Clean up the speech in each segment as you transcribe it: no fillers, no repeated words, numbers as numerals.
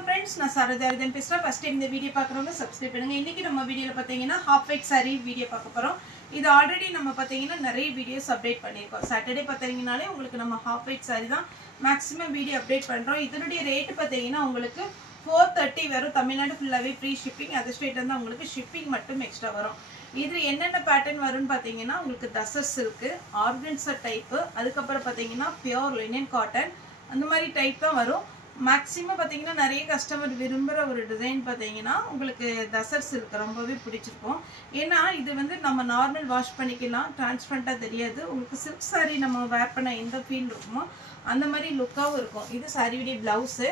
வணக்கம் फ्रेंड्स நான் சரதாரிதன் பேசுறேன் ஃபர்ஸ்ட் டைம் இந்த வீடியோ பார்க்கறவங்க சப்ஸ்கிரைப் பண்ணுங்க இன்னைக்கு நம்ம வீடியோல பாத்தீங்கன்னா half weight saree வீடியோ பார்க்க போறோம் இது ஆல்ரெடி நம்ம பாத்தீங்கன்னா நிறைய வீடியோஸ் அப்டேட் பண்ணிருக்கோம் சாட்டர்டே பாத்தீங்கனாலே உங்களுக்கு நம்ம half weight saree தான் மேக்ஸिमम வீடியோ அப்டேட் பண்றோம் இதனுடைய ரேட் பாத்தீங்கன்னா உங்களுக்கு 430 வரும் தமிழ்நாடு ஃபுல்லாவே ஃப்ரீ ஷிப்பிங் அதர் ஸ்டேட் வந்து உங்களுக்கு ஷிப்பிங் மட்டும் எக்ஸ்ட்ரா வரும் இது என்னென்ன பேட்டர்ன் வரும்னு பாத்தீங்கன்னா உங்களுக்கு தசர் சில்க் ஆர்கன்சா டைப் அதுக்கு அப்புறம் பாத்தீங்கன்னா பியூர் லினன் காட்டன் அந்த மாதிரி டைப் தான் வரும் மேக்ஸिमम பாத்தீங்கன்னா நிறைய கஸ்டமர் விரும்புற ஒரு டிசைன் பாத்தீங்கன்னா உங்களுக்கு தசர் சில்க் ரொம்பவே பிடிச்சிருக்கும் ஏனா இது வந்து நம்ம நார்மல் வாஷ் பண்ணிக்கலாம் டிரான்ஸ்பரண்டா தெரியாது உங்களுக்கு silk saree நம்ம வேர் பண்ண எந்த ஃபீல் இருக்குமோ அந்த மாதிரி லுக்காவும் இருக்கும் இது சாரியோட ப்ளவுஸ்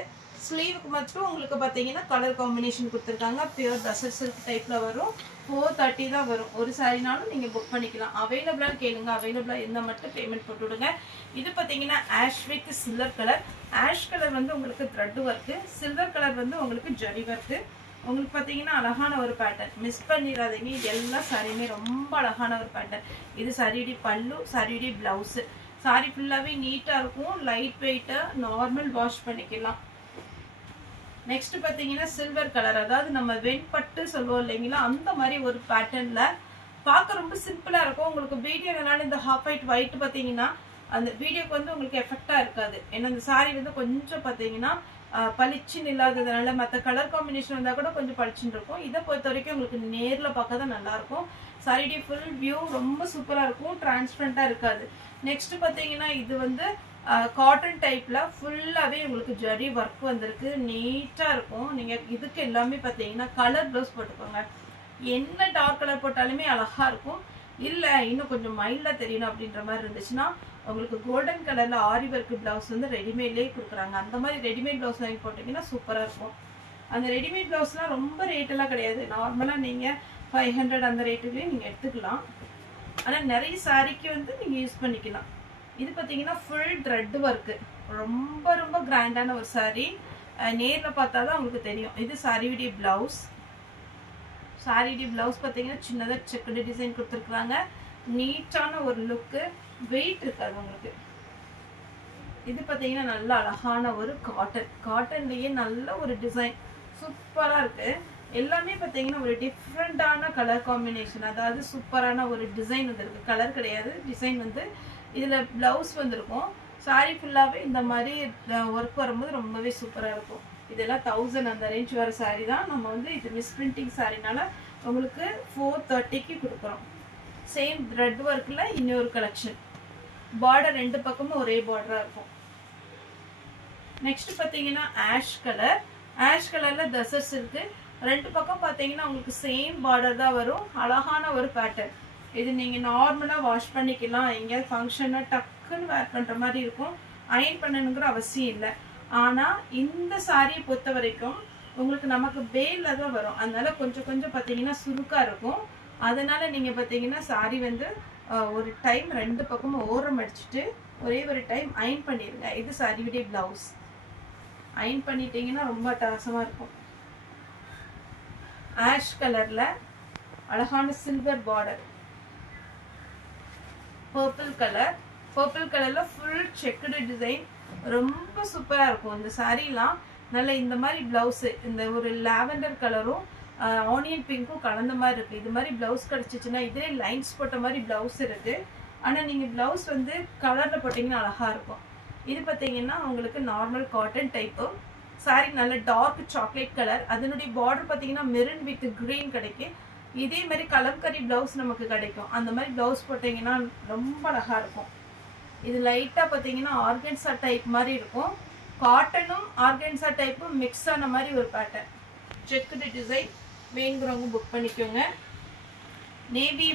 ஸ்லீவுக்கு மட்டும் உங்களுக்கு பாத்தீங்கன்னா கலர் காம்பினேஷன் கொடுத்திருக்காங்க பியூர் தசர் சில்க் டைப்ல வரும் 430 தான் வரும் ஒரு சாரினாலும் நீங்க புக் பண்ணிக்கலாம் அவேலபிளா கேளுங்க அவேலபிளா என்ன மட்டும் பேமெண்ட் போட்டு விடுங்க இது பாத்தீங்கன்னா ash with silver colour ash colour வந்து உங்களுக்கு த்ரெட் வர்க் சில்வர் கலர் வந்து உங்களுக்கு ஜரி வர்க் உங்களுக்கு பாத்தீங்கன்னா அழகான ஒரு பேட்டர்ன் மிஸ் பண்ணிராதீங்க எல்லா சாரியுமே ரொம்ப அழகான ஒரு பேட்டர்ன் இது சாரியோட பல்லு சாரியோட ப்ளவுஸ் சாரி ஃபுல்லாவே நீட்டா இருக்கும் லைட் வெயிட்டா நார்மல் வாஷ் பண்ணிக்கலாம் நெக்ஸ்ட் பாத்தீங்கன்னா சில்வர் கலர் அதாவது நம்ம வெண்பட்டு சொல்லுவோம் இல்லைங்களா அந்த மாதிரி ஒரு பேட்டர்ன்ல பார்க்க ரொம்ப சிம்பிளா இருக்கும் உங்களுக்கு வீடியோனால இந்த half white white பாத்தீங்கன்னா அந்த வீடியோக்கு வந்து உங்களுக்கு எஃபெக்ட்டா இருக்காது ஏன்னா இந்த saree வந்து கொஞ்சம் பாத்தீங்கன்னா பளிச்சுன்னு இல்லாததுனால மத்த கலர் காம்பினேஷன் வந்தா கூட கொஞ்சம் பளிச்சுன்னு இருக்கும் இதை பொறுத்த வரைக்கும் உங்களுக்கு நேர்ல பார்க்க தான் நல்லா இருக்கும் சாரியோட ஃபுல் வியூ ரொம்ப சூப்பரா இருக்கும் டிரான்ஸ்பரண்டா இருக்காது நெக்ஸ்ட் பாத்தீங்கன்னா இது வந்து காட்டன் டைப்ல ஃபுல்லாவே உங்களுக்கு ஜரி வர்க் வந்திருக்கு நீட்டா இருக்கும் நீங்க இதுக்கு எல்லாமே பாத்தீங்கன்னா கலர் ப்ளவுஸ் போட்டுக்கோங்க என்ன டார்க் கலர் போட்டாலுமே அழகா இருக்கும் இல்ல இன்னும் கொஞ்சம் மைல்டா தெரியணும் அப்படின்ற மாதிரி இருந்துச்சுன்னா உங்களுக்கு கோல்டன் கலர்ல ஆரி ஒர்க் ப்ளவுஸ் வந்து ரெடிமேட்லயே கொடுக்குறாங்க அந்த மாதிரி ரெடிமேட் ப்ளவுஸ் வாங்கி போட்டீங்கன்னா சூப்பரா இருக்கும் அந்த ரெடிமேட் ப்ளவுஸ்லாம் ரொம்ப ரேட் எல்லாம் கிடையாது நார்மலா நீங்க 500 அந்த ரேட்டுக்குள்ளே நீங்க எடுத்துக்கலாம் ஆனா நிறைய சாரிக்கு வந்து நீங்க யூஸ் பண்ணிக்கலாம் இது பாத்தீங்கன்னா ஃபுல் த்ரெட் வர்க் ரொம்ப ரொம்ப கிராண்டான ஒரு saree நேர்ல பார்த்தா தான் உங்களுக்கு தெரியும் இது சாரியோட ப்ளவுஸ் சாரியோட ப்ளவுஸ் பாத்தீங்கன்னா சின்னதா செக்குடு டிசைன் கொடுத்திருக்காங்க நீட்டான ஒரு லுக் வெயிட் இருக்காது உங்களுக்கு இது பாத்தீங்கன்னா நல்ல அழகான ஒரு காட்டன்லயே நல்ல ஒரு டிசைன் சூப்பரா இருக்கு எல்லாமே பாத்தீங்கன்னா ஒரு டிஃப்ரெண்டான கலர் காம்பினேஷன் அதாவது சூப்பரான ஒரு டிசைன் வந்திருக்கு கலர் கிடையாது டிசைன் வந்து இதுல ப்ளவுஸ் வந்திருக்கும் சாரி ஃபுல்லாவே இந்த மாதிரி ஒர்க் வரும்போது ரொம்பவே சூப்பரா இருக்கும் இதெல்லாம் 1000 அந்த ரேஞ்ச் வர சாரி தான் நம்ம வந்து இது மிஸ் பிரிண்டிங் சாரினால உங்களுக்கு 430க்கு கொடுக்குறோம் சேம் த்ரெட் ஒர்க்ல இன்னொரு கலெக்ஷன் பார்டர் ரெண்டு பக்கமும் ஒரே பார்டரா இருக்கும் நெக்ஸ்ட் பாத்தீங்கன்னா ஆஷ் கலர்ல தசர் சில்க் ரெண்டு பக்கம் பாத்தீங்கன்னா உங்களுக்கு சேம் பார்டர் தான் வரும் அழகான ஒரு பேட்டர்ன் இது நீங்க நார்மலா வாஷ் பண்ணிக்கலாம் எங்கயாவது ஃபங்க்ஷனா டக்குன்னு வேர் பண்ற மாதிரி இருக்கும் அயர்ன் பண்ணணுங்கிற அவசியம் இல்லை ஆனா இந்த சாரியை பொறுத்த வரைக்கும் உங்களுக்கு நமக்கு பேல்ல தான் வரும் அதனால கொஞ்சம் பாத்தீங்கன்னா சுருக்கா இருக்கும் அதனால நீங்க பாத்தீங்கன்னா சாரி வந்து ஒரு டைம் ரெண்டு பக்கமும் ஓரம் அடிச்சுட்டு ஒரே ஒரு டைம் அயர்ன் பண்ணிருங்க இது சாரியோட ப்ளவுஸ் அயர்ன் பண்ணிட்டீங்கன்னா ரொம்ப அட்டகாசமா இருக்கும் ஆஷ் கலர்ல அழகான சில்வர் பார்டர் பர்பிள் கலர்ல ஃபுல் செக்குடு டிசைன் ரொம்ப சூப்பரா இருக்கும் இந்த சாரீலாம் நல்ல இந்த மாதிரி பிளவுஸ் இந்த ஒரு லாவெண்டர் கலரும் ஆனியன் பிங்க்கும் கலந்த மாதிரி இருக்கு இது மாதிரி பிளவுஸ் கிடைச்சிச்சுன்னா இதே லைன்ஸ் போட்ட மாதிரி பிளவுஸ் இருக்கு ஆனா நீங்க பிளவுஸ் வந்து கலர்ல போட்டீங்கன்னா அழகா இருக்கும் இது பாத்தீங்கன்னா உங்களுக்கு நார்மல் காட்டன் டைப் சாரி நல்ல டார்க் சாக்லேட் கலர் அதனுடைய பார்டர் பாத்தீங்கன்னா மெரூன் வித் கிரீன் கிடைக்கும் இதே மாதிரி கலம்கரி பிளவுஸ் நமக்கு கிடைக்கும் அந்த மாதிரி பிளவுஸ் போட்டீங்கன்னா ரொம்ப அழகா இருக்கும் இது லைட்டா பாத்தீங்கன்னா ஆர்கன்சா டைப் மாதிரி இருக்கும் காட்டனும் ஆர்கன்சா டைப்பும் மிக்ஸ் ஆன மாதிரி ஒரு பேட்டர்ன் செக்குடு டிசைன் வேணுங்கிறவங்க புக் பண்ணிக்கோங்க நேவி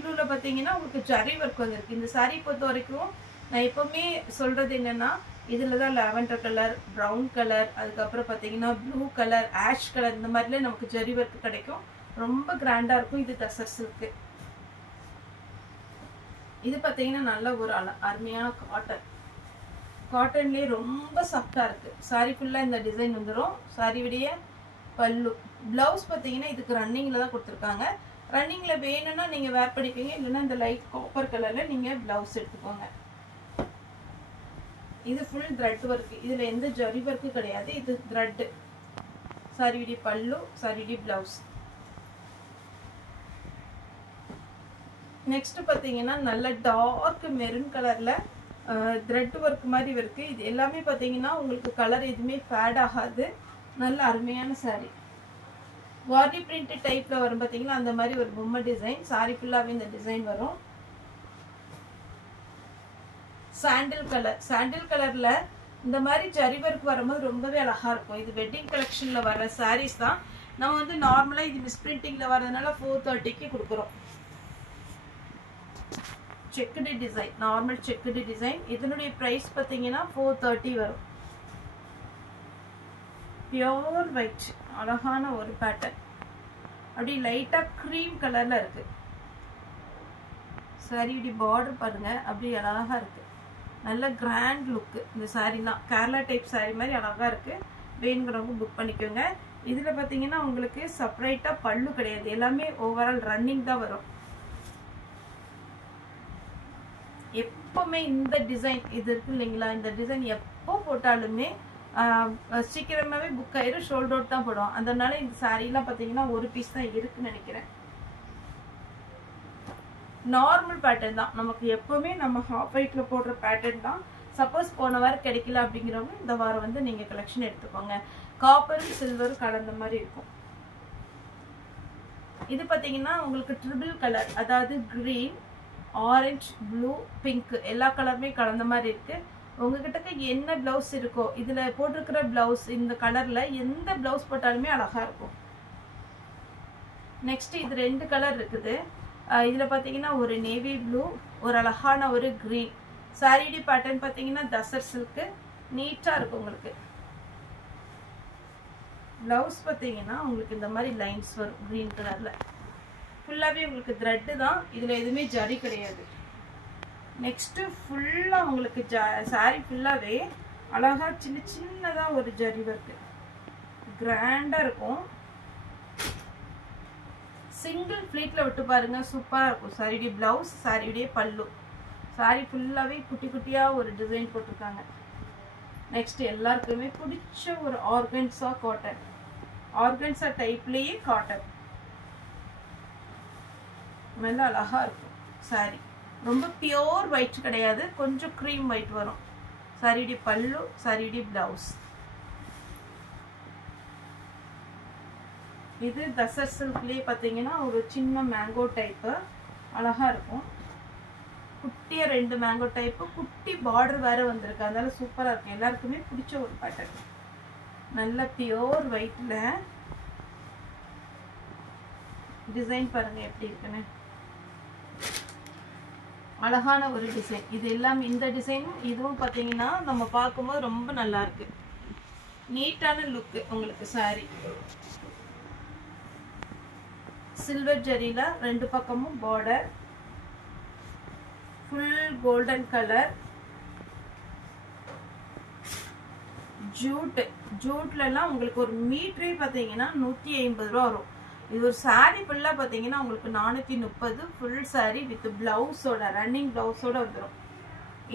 ப்ளூல பாத்தீங்கன்னா உங்களுக்கு ஜரி ஒர்க் வந்திருக்கு இந்த சாரி பொறுத்த வரைக்கும் நான் எப்பவுமே சொல்றது என்னன்னா இதுலதான் லாவெண்டர் கலர் ப்ரௌன் கலர் அதுக்கப்புறம் பாத்தீங்கன்னா ப்ளூ கலர் ஆஷ் கலர் இந்த மாதிரில நமக்கு ஜரி ஒர்க் கிடைக்கும் ரொம்ப கிராண்டா இருக்கும் இது தசர் சில்க் இது பாத்தீங்கன்னா நல்ல ஒரு அருமையான காட்டன்லயே ரொம்ப சாஃப்டா இருக்கு சாரி ஃபுல்லா இந்த டிசைன் வந்துரும் சாரியுடைய பல்லு பிளவுஸ் பாத்தீங்கன்னா இதுக்கு ரன்னிங்ல தான் கொடுத்திருக்காங்க ரன்னிங்ல வேணும்னா நீங்க வேர் பண்ணிப்பீங்க இல்லைன்னா இந்த லைட் காப்பர் கலர்ல நீங்க பிளவுஸ் எடுத்துக்கோங்க இது ஃபுல் த்ரெட் ஒர்க். இதுல எந்த ஜரி ஒர்க் கிடையாது. இது த்ரெட். சாரியுடைய பல்லு, சாரியுடைய பிளவுஸ். நெக்ஸ்ட் பாத்தீங்கன்னா நல்ல டார்க் மெரூன் கலர்ல த்ரெட் ஒர்க் மாதிரி இருக்கு. இது எல்லாமே பாத்தீங்கன்னா உங்களுக்கு கலர் எதுவுமே ஃபேட் ஆகாது. நல்ல அருமையான சாரி. வார்டி பிரிண்ட் டைப்ல வரும் பாத்தீங்களா, அந்த மாதிரி ஒரு பொம்மை டிசைன். சாரி ஃபுல்லாவே இந்த டிசைன் வரும். சாண்டில் கலர். சாண்டில் கலர்ல இந்த மாதிரி ஜரி ஒர்க் வரும்போது ரொம்பவே அழகா இருக்கும். இது வெட்டிங் கலெக்ஷன்ல வர சாரீஸ் தான். நம்ம வந்து நார்மலா இது மிஸ் பிரிண்டிங்ல வரதுனால 430க்கு கொடுக்குறோம். Checked design, normal checked design. இதனுடைய பிரைஸ் பாத்தீங்கன்னா 430 வரும். பியோர் ஒயிட், அழகான ஒரு பேட்டர்ன். அப்படி லைட்டா கிரீம் கலர்ல இருக்கு. சாரியுடைய பார்டர் பாருங்க, அப்படி அழகா இருக்கு. நல்ல கிராண்ட் லுக். இந்த சாரீலாம் கேரளா டைப் சாரி மாதிரி அழகா இருக்கு. வேணுங்கிறவங்க புக் பண்ணிக்கோங்க. இதுல பாத்தீங்கன்னா உங்களுக்கு செப்பரேட்டா பல்லு கிடையாது. எல்லாமே ஓவரால் ரன்னிங் தான் வரும். எப்பவுமே இந்த டிசைன் இது இருக்கு இல்லைங்களா, இந்த டிசைன் எப்போ போட்டாலுமே சீக்கிரமாவே புக் ஆயிரும். ஷோல்ட் அவுட் தான் போடும். அதனால இந்த சாரீலாம் பாத்தீங்கன்னா ஒரு பீஸ் தான் இருக்குன்னு நினைக்கிறேன். நார்மல் பேட்டர்ன் தான். நமக்கு எப்பவுமே நம்ம ஹாஃப் ஒயிட்ல போடுற பேட்டர்ன் தான். சப்போஸ் போன வாரம் கிடைக்கல அப்படிங்கிறவங்க இந்த வாரம் வந்து நீங்க கலெக்ஷன் எடுத்துக்கோங்க. காப்பர் சில்வர் கலந்த மாதிரி இருக்கும். இது பாத்தீங்கன்னா உங்களுக்கு ட்ரிபிள் கலர், அதாவது கிரீன், ஆரஞ்சு, ப்ளூ, பிங்க் எல்லா கலருமே கலந்த மாதிரி இருக்கு. உங்ககிட்ட என்ன பிளவுஸ் இருக்கோ, இதுல போட்டிருக்கிற பிளவுஸ் இந்த கலர்ல எந்த பிளவுஸ் போட்டாலுமே அழகா இருக்கும். நெக்ஸ்ட் இது 2 கலர் இருக்குது. இதுல பாத்தீங்கன்னா ஒரு நேவி ப்ளூ, ஒரு அழகான ஒரு கிரீன். சாரியுடைய பேட்டர்ன் பாத்தீங்கன்னா தசர் சில்க், நீட்டா இருக்கும். உங்களுக்கு பிளவுஸ் பாத்தீங்கன்னா உங்களுக்கு இந்த மாதிரி லைன்ஸ் வரும் கிரீன் கலர்ல. ஃபுல்லாவே உங்களுக்கு த்ரெட் தான். இதுல எதுவுமே ஜரி கிடையாது. நெக்ஸ்ட் ஃபுல்லா உங்களுக்கு சாரி ஃபுல்லாவே அழகா சின்ன சின்னதா ஒரு ஜரி ஒர்க் கிராண்டா இருக்கும். சிங்கிள் ஃபிளீட்ல விட்டு பாருங்க, சூப்பரா இருக்கும். சாரியுடைய பிளவுஸ், சாரியுடைய பல்லு. சாரி ஃபுல்லாவே குட்டி குட்டியா ஒரு டிசைன் போட்டிருக்காங்க. நெக்ஸ்ட் எல்லாருக்குமே பிடிச்ச ஒரு ஆர்கன்சா காட்டன். ஆர்கன்சா டைப்லயே காட்டன் நல்லா அழகா இருக்கும். சாரி ரொம்ப பியோர் ஒயிட் கிடையாது, கொஞ்சம் க்ரீம் ஒயிட் வரும். சாரியுடைய பல்லு, சாரியுடைய பிளவுஸ். இது தசர் சில்க்லயே பாத்தீங்கன்னா ஒரு சின்ன மேங்கோ டைப் அழகா இருக்கும். குட்டியா 2 மேங்கோ டைப், குட்டி பார்டர் வேற வந்திருக்கு. அதனால சூப்பரா இருக்கும். எல்லாருக்குமே பிடிச்ச ஒரு பேட்டர்ன். நல்ல பியோர் ஒயிட்ல டிசைன் பாருங்க எப்படி இருக்குன்னு. அழகான ஒரு டிசைன். இது எல்லாம் இந்த டிசைனும் இதுவும் பாத்தீங்கன்னா நம்ம பார்க்கும்போது ரொம்ப நல்லா இருக்கு. நீட்டான லுக் உங்களுக்கு சாரி. சில்வர் ஜரியில 2 பக்கமும் border, full golden colour. Jute, ஜூட்ல எல்லாம் உங்களுக்கு ஒரு மீட்டரே பாத்தீங்கன்னா 150 ரூபா வரும். இது ஒரு சாரி ஃபுல்லா பாத்தீங்கன்னா உங்களுக்கு 430. ஃபுல் சாரி வித் பிளவுஸோட, ரன்னிங் பிளவுஸோட வந்துடும்.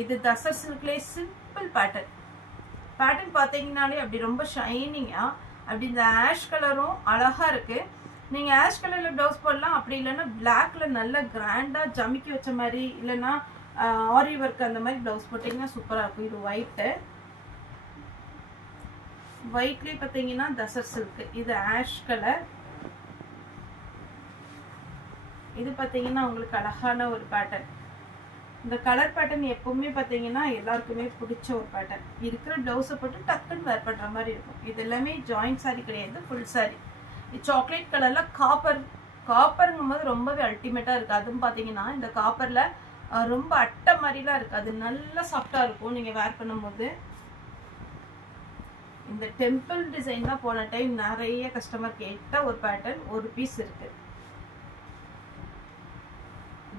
இது தசர் சில்க்லே சிம்பிள் பேட்டர்ன். பேட்டர்ன் பாத்தீங்கன்னாலே அப்படி ரொம்ப ஷைனிங்கா, அப்படி இந்த ஆஷ் கலரும் அழகா இருக்கு. நீங்க ஆஷ் கலர்ல பிளவுஸ் போடலாம். அப்படி இல்லைன்னா பிளாக்ல நல்ல கிராண்டா ஜமிக்கி வச்ச மாதிரி, இல்லைன்னா ஆரி ஒர்க் அந்த மாதிரி பிளவுஸ் போட்டீங்கன்னா சூப்பரா இருக்கும். இது ஒயிட். ஒயிட்லயே பாத்தீங்கன்னா தசர் சில்க். இது ஆஷ் கலர். இது பாத்தீங்கன்னா உங்களுக்கு அழகான ஒரு பேட்டர்ன். இந்த கலர் பேட்டர்ன் எப்பவுமே பாத்தீங்கன்னா எல்லாருக்குமே பிடிச்ச ஒரு பேட்டர்ன். இருக்கிற பிளவுஸை போட்டு டக்குன்னு வேர் பண்ற மாதிரி இருக்கும். இது எல்லாமே ஜாயிண்ட் சாரி கிடையாது, ஃபுல் சாரி. இது சாக்லேட் கலர்ல காப்பர். காப்பருங்கும் போது ரொம்பவே அல்டிமேட்டா இருக்கு. அதுவும் பாத்தீங்கன்னா இந்த காப்பர்ல ரொம்ப அட்டை மாதிரிலாம் இருக்கு. அது நல்லா சாஃப்டா இருக்கும் நீங்க வேர் பண்ணும்போது. இந்த டெம்பிள் டிசைன் தான் போன டைம் நிறைய கஸ்டமர் கேட்ட ஒரு பேட்டர்ன். ஒரு பீஸ் இருக்கு.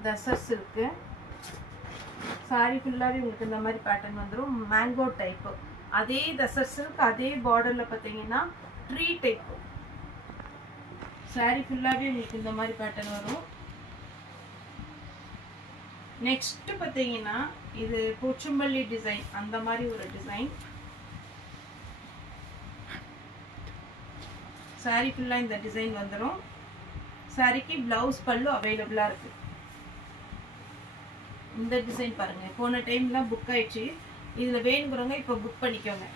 தசர் சில்க் சாரி ஃபுல்லாவே உங்களுக்கு இந்த மாதிரி பேட்டர்ன் வந்துடும். Mango type. அதே தசர் சில்க், அதே பார்டர்ல பாத்தீங்கன்னா ட்ரீ டைப். சாரி ஃபுல்லாவே உங்களுக்கு இந்த மாதிரி பேட்டர்ன் வரும். நெக்ஸ்ட் பார்த்தீங்கன்னா இது போச்சம்பள்ளி டிசைன், அந்த மாதிரி ஒரு டிசைன். சாரி ஃபுல்லாக இந்த டிசைன் வந்துடும். சாரிக்கு பிளவுஸ் பல்லு அவைலபிளாக இருக்கு. இந்த டிசைன் பாருங்க, போன டைம்லாம் புக் ஆயிடுச்சு. இதில் வேணுங்கிறவங்க இப்போ புக் பண்ணிக்கோங்க.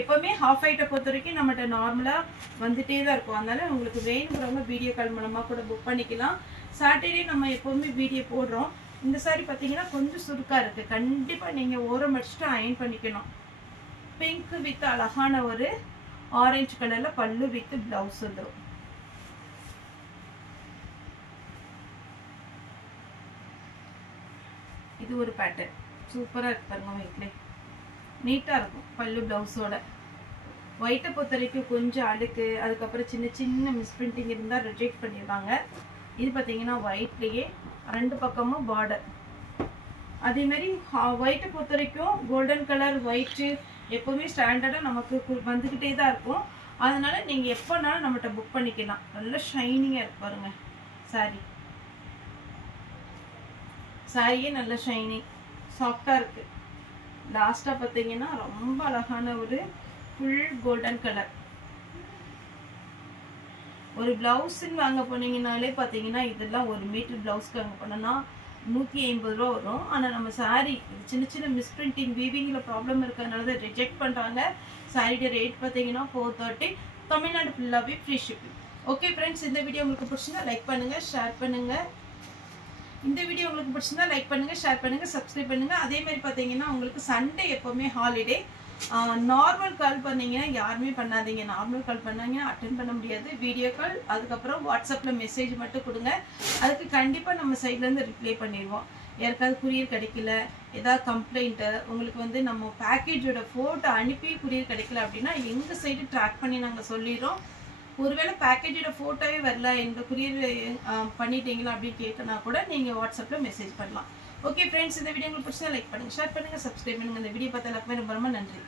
எப்போவுமே ஹாஃப் ஹைட்டை பொறுத்த வரைக்கும் நம்மகிட்ட நார்மலாக வந்துட்டே தான் இருக்கும். அதனால உங்களுக்கு வேணுங்கிறவங்க வீடியோ கால் மூலமாக கூட புக் பண்ணிக்கலாம். சாட்டர்டே நம்ம எப்போவுமே வீடியோ போடுறோம். இந்த சாரி பார்த்தீங்கன்னா கொஞ்சம் சுருக்காக இருக்குது. கண்டிப்பாக நீங்கள் ஓரம் அடிச்சுட்டு அயன் பண்ணிக்கணும். பிங்க் வித் அழகான ஒரு ஆரஞ்சு கலரில் பல்லு வித் பிளவுஸ் வந்துடும். இது ஒரு பேட்டர்ன் சூப்பராக இருக்கு பாருங்க. வீட்டிலே நீட்டாக இருக்கும் பல்லு பிளவுஸோட. ஒயிட்டை பொறுத்த வரைக்கும் கொஞ்சம் அழுக்கு, அதுக்கப்புறம் சின்ன சின்ன மிஸ்பிரிண்டிங் இருந்தால் ரிஜெக்ட் பண்ணிடுவாங்க. இது பார்த்தீங்கன்னா ஒயிட்லேயே 2 பக்கமும் பார்டர். அதேமாரி ஒயிட்டை பொறுத்த வரைக்கும் கோல்டன் கலர் ஒயிட்டு எப்போவுமே ஸ்டாண்டர்டாக நமக்கு வந்துக்கிட்டே தான் இருக்கும். அதனால நீங்கள் எப்போனாலும் நம்மகிட்ட புக் பண்ணிக்கலாம். நல்ல ஷைனிங்காக இருக்கு பாருங்க. சாரியே நல்ல ஷைனிங் சாஃப்டாக இருக்குது. லாஸ்ட்டாக பார்த்தீங்கன்னா ரொம்ப அழகான ஒரு ஃபுல் கோல்டன் கலர். ஒரு பிளவுஸுன்னு வாங்க போனீங்கனாலே பார்த்தீங்கன்னா இதெல்லாம் 1 மீட்டர் பிளவுஸ்க்கு வாங்க போனோன்னா 150 ரூபா வரும். ஆனால் நம்ம சாரி சின்ன சின்ன மிஸ்பிரிண்டிங் வீவிங்கில் ப்ராப்ளம் இருக்கிறதுனால தான் ரிஜெக்ட் பண்ணுறாங்க. சாரியோட ரேட் பார்த்தீங்கன்னா 430. தமிழ்நாடு ஃபுல்லாகவே ஃப்ரீ ஷிப்பிங். ஓகே ஃப்ரெண்ட்ஸ், இந்த வீடியோ உங்களுக்கு பிடிச்சிருந்தா லைக் பண்ணுங்கள், ஷேர் பண்ணுங்கள். இந்த வீடியோ உங்களுக்கு பிடிச்சிருந்தா லைக் பண்ணுங்க, ஷேர் பண்ணுங்க, சப்ஸ்கிரைப் பண்ணுங்க. அதே மாதிரி பார்த்தீங்கன்னா உங்களுக்கு சண்டே எப்போவுமே ஹாலிடே. நார்மல் கால் பண்ணீங்கன்னா யாருமே பண்ணாதீங்க. நார்மல் கால் பண்ணாங்கன்னா அட்டென்ட் பண்ண முடியாது. வீடியோ கால், அதுக்கப்புறம் வாட்ஸ்அப்பில் மெசேஜ் மட்டும் கொடுங்க. அதுக்கு கண்டிப்பாக நம்ம சைட்லேருந்து ரிப்ளை பண்ணிடுவோம். யாருக்காவது குரியர் கிடைக்கல, ஏதாவது கம்ப்ளைண்ட்டு, உங்களுக்கு நம்ம பேக்கேஜோட ஃபோட்டோ அனுப்பி குரியர் கிடைக்கல அப்படின்னா எங்கள் சைடு ட்ராக் பண்ணி நாங்கள் சொல்லிடுறோம். ஒருவேளை பேக்கேஜோட ஃபோட்டோவே வரல, இந்த குரியர் பண்ணிட்டீங்களா அப்படின்னு கேட்டனா கூட நீங்கள் வாட்ஸ்அப்பில் மெசேஜ் பண்ணலாம். ஓகே ஃப்ரெண்ட்ஸ், இந்த வீடியோ உங்களுக்கு பிடிச்சா லைக் பண்ணுங்கள், ஷேர் பண்ணுங்கள், சப்ஸ்கிரைப் பண்ணுங்கள். இந்த வீடியோ பார்த்த எல்லாருக்குமே ரொம்ப ரொம்ப நன்றி.